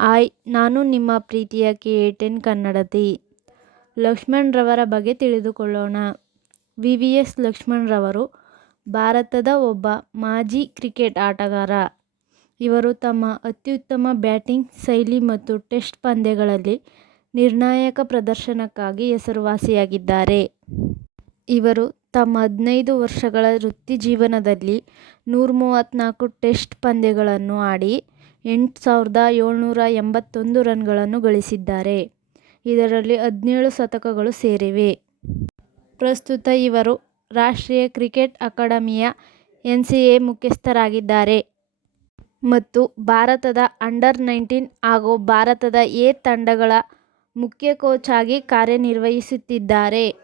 Hi ನಾನು ನಿಮ್ಮ ಪ್ರೀತಿಯ ಕೆ ಎ ಟೆನ್ ಕನ್ನಡತಿ. ಲಕ್ಷ್ಮಣ್ರವರ ಬಗ್ಗೆ ತಿಳಿದುಕೊಳ್ಳೋಣ. ವಿ ವಿ ಎಸ್ ಲಕ್ಷ್ಮಣ್ರವರು ಭಾರತದ ಒಬ್ಬ ಮಾಜಿ ಕ್ರಿಕೆಟ್ ಆಟಗಾರ. ಇವರು ತಮ್ಮ ಅತ್ಯುತ್ತಮ ಬ್ಯಾಟಿಂಗ್ ಶೈಲಿ ಮತ್ತು ಟೆಸ್ಟ್ ಪಂದ್ಯಗಳಲ್ಲಿ ನಿರ್ಣಾಯಕ ಪ್ರದರ್ಶನಕ್ಕಾಗಿ ಹೆಸರುವಾಸಿಯಾಗಿದ್ದಾರೆ. ಇವರು ತಮ್ಮ ಹದಿನೈದು ವರ್ಷಗಳ ವೃತ್ತಿ ಜೀವನದಲ್ಲಿ ನೂರ ಮೂವತ್ತ್ನಾಲ್ಕು ಟೆಸ್ಟ್ ಪಂದ್ಯಗಳನ್ನು ಆಡಿ ಎಂಟು ಸಾವಿರದ ಏಳ್ನೂರ ಎಂಬತ್ತೊಂದು ರನ್ಗಳನ್ನು ಗಳಿಸಿದ್ದಾರೆ. ಇದರಲ್ಲಿ ಹದಿನೇಳು ಶತಕಗಳು ಸೇರಿವೆ. ಪ್ರಸ್ತುತ ಇವರು ರಾಷ್ಟ್ರೀಯ ಕ್ರಿಕೆಟ್ ಅಕಾಡೆಮಿಯ ಎನ್ ಸಿ ಎ ಮುಖ್ಯಸ್ಥರಾಗಿದ್ದಾರೆ. ಮತ್ತು ಭಾರತದ ಅಂಡರ್ ನೈನ್ಟೀನ್ ಹಾಗೂ ಭಾರತದ ಎ ತಂಡಗಳ ಮುಖ್ಯ ಕೋಚ್ ಆಗಿ ಕಾರ್ಯನಿರ್ವಹಿಸುತ್ತಿದ್ದಾರೆ.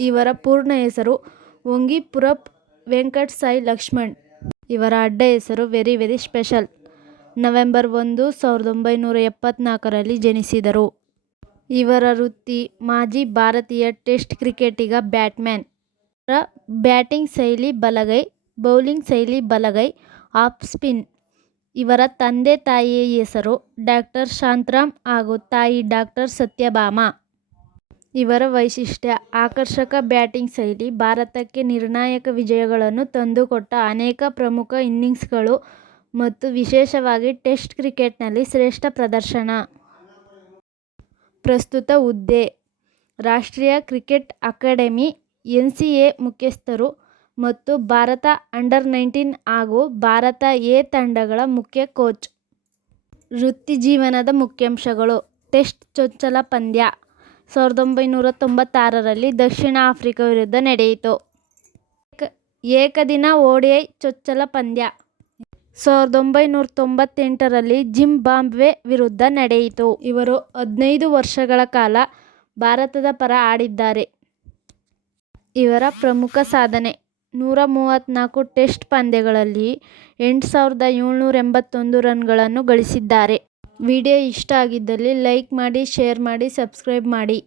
ಇವರ ಪೂರ್ಣ ಹೆಸರು ಒಂಗಿಪುರಪ್ ವೆಂಕಟ್ ಸಾಯಿ ಲಕ್ಷ್ಮಣ್. ಇವರ ಅಡ್ಡ ಹೆಸರು ವೆರಿ ವೆರಿ ಸ್ಪೆಷಲ್. ನವೆಂಬರ್ ಒಂದು, ಸಾವಿರದ ಒಂಬೈನೂರ ಎಪ್ಪತ್ತ್ನಾಲ್ಕರಲ್ಲಿ ಜನಿಸಿದರು. ಇವರ ವೃತ್ತಿ ಮಾಜಿ ಭಾರತೀಯ ಟೆಸ್ಟ್ ಕ್ರಿಕೆಟಿಗ ಬ್ಯಾಟ್ಮ್ಯಾನ್. ಇವರ ಬ್ಯಾಟಿಂಗ್ ಶೈಲಿ ಬಲಗೈ, ಬೌಲಿಂಗ್ ಶೈಲಿ ಬಲಗೈ, ಆಫ್ ಸ್ಪಿನ್. ಇವರ ತಂದೆ ತಾಯಿಯ ಹೆಸರು ಡಾಕ್ಟರ್ ಶಾಂತರಾಮ್ ಹಾಗೂ ತಾಯಿ ಡಾಕ್ಟರ್ ಸತ್ಯಭಾಮ. ಇವರ ವೈಶಿಷ್ಟ್ಯ, ಆಕರ್ಷಕ ಬ್ಯಾಟಿಂಗ್ ಶೈಲಿ ಭಾರತಕ್ಕೆ ನಿರ್ಣಾಯಕ ವಿಜಯಗಳನ್ನು ತಂದುಕೊಟ್ಟ ಅನೇಕ ಪ್ರಮುಖ ಇನ್ನಿಂಗ್ಸ್ಗಳು ಮತ್ತು ವಿಶೇಷವಾಗಿ ಟೆಸ್ಟ್ ಕ್ರಿಕೆಟ್ನಲ್ಲಿ ಶ್ರೇಷ್ಠ ಪ್ರದರ್ಶನ. ಪ್ರಸ್ತುತ ಹುದ್ದೆ. ರಾಷ್ಟ್ರೀಯ cricket academy N C A ಮುಖ್ಯಸ್ಥರು ಮತ್ತು ಭಾರತ ಅಂಡರ್ ನೈನ್ಟೀನ್ ಹಾಗೂ ಭಾರತ ಎ ತಂಡಗಳ ಮುಖ್ಯ ಕೋಚ್. ವೃತ್ತಿಜೀವನದ ಮುಖ್ಯಾಂಶಗಳು. ಟೆಸ್ಟ್ ಚೊಚ್ಚಲ ಪಂದ್ಯ. ಸಾವಿರದ ಒಂಬೈನೂರ ತೊಂಬತ್ತಾರರಲ್ಲಿ ದಕ್ಷಿಣ ಆಫ್ರಿಕಾ ವಿರುದ್ಧ ನಡೆಯಿತು. ಏಕದಿನ ಓಡಿಐ ಚೊಚ್ಚಲ ಪಂದ್ಯ. ಸಾವಿರದ ಒಂಬೈನೂರ ತೊಂಬತ್ತೆಂಟರಲ್ಲಿ ಜಿಂಬಾಬ್ವೆ ವಿರುದ್ಧ ನಡೆಯಿತು. ಇವರು ಹದಿನೈದು ವರ್ಷಗಳ ಕಾಲ ಭಾರತದ ಪರ ಆಡಿದ್ದಾರೆ. ಇವರ ಪ್ರಮುಖ ಸಾಧನೆ ನೂರ ಮೂವತ್ತ್ನಾಲ್ಕು ಟೆಸ್ಟ್ ಪಂದ್ಯಗಳಲ್ಲಿ ಎಂಟು ಸಾವಿರದ ಏಳ್ನೂರ ಎಂಬತ್ತೊಂದು ರನ್ಗಳನ್ನು ಗಳಿಸಿದ್ದಾರೆ. ವಿಡಿಯೋ ಇಷ್ಟ ಆಗಿದ್ದಲ್ಲಿ ಲೈಕ್ ಮಾಡಿ, ಶೇರ್ ಮಾಡಿ, ಸಬ್ಸ್ಕ್ರೈಬ್ ಮಾಡಿ.